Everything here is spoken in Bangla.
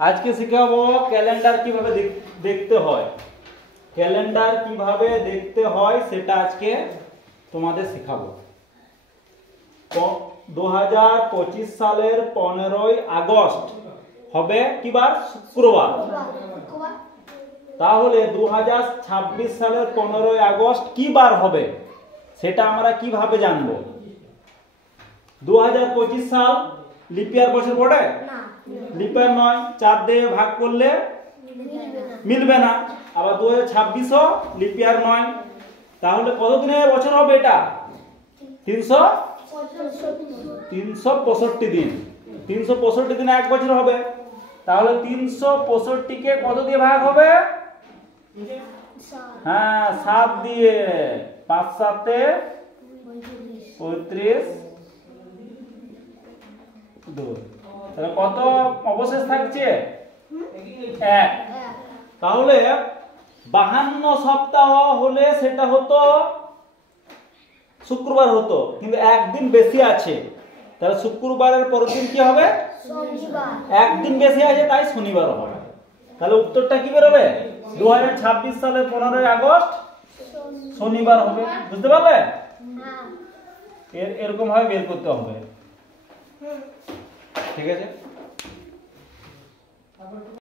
আজকে শেখাবো ক্যালেন্ডার কিভাবে দেখতে হয়। ক্যালেন্ডার কিভাবে দেখতে হয় সেটা আজকে তোমাদের শেখাবো। 2025 সালের 15ই আগস্ট হবে কি বার? শুক্রবার। তাহলে 2026 সালের 15ই আগস্ট কি বার হবে সেটা আমরা কিভাবে জানবো? 2025 সাল লিপ ইয়ার বছর পড়ে না, লিপ ইয়ার নয়, 4 দিয়ে ভাগ করলে মিলবে না। আবার 2026ও লিপ ইয়ার নয়, তাহলে কত দিনের বছর হবে এটা? 365 দিন। 365 দিনে এক বছর হবে। তাহলে 365 কে কত দিয়ে ভাগ হবে? হ্যাঁ, 7 দিয়ে। 5 7 35 তাহলে কত অবশেষ থাকছে? 1। তাহলে 52 সপ্তাহ হলে সেটা হতো শুক্রবার হতো, কিন্তু একদিন বেশি আছে, তাহলে শুক্রবারের পরের দিন কি হবে? শনিবার। একদিন বেশি আছে তাই শনিবার হবে। তাহলে উত্তরটা কি বেরোবে? 2026 সালের 15ই আগস্ট শনিবার হবে। বুঝতে পারলে? এরকম ভাবে বের করতে হবে। ঠিক আছে।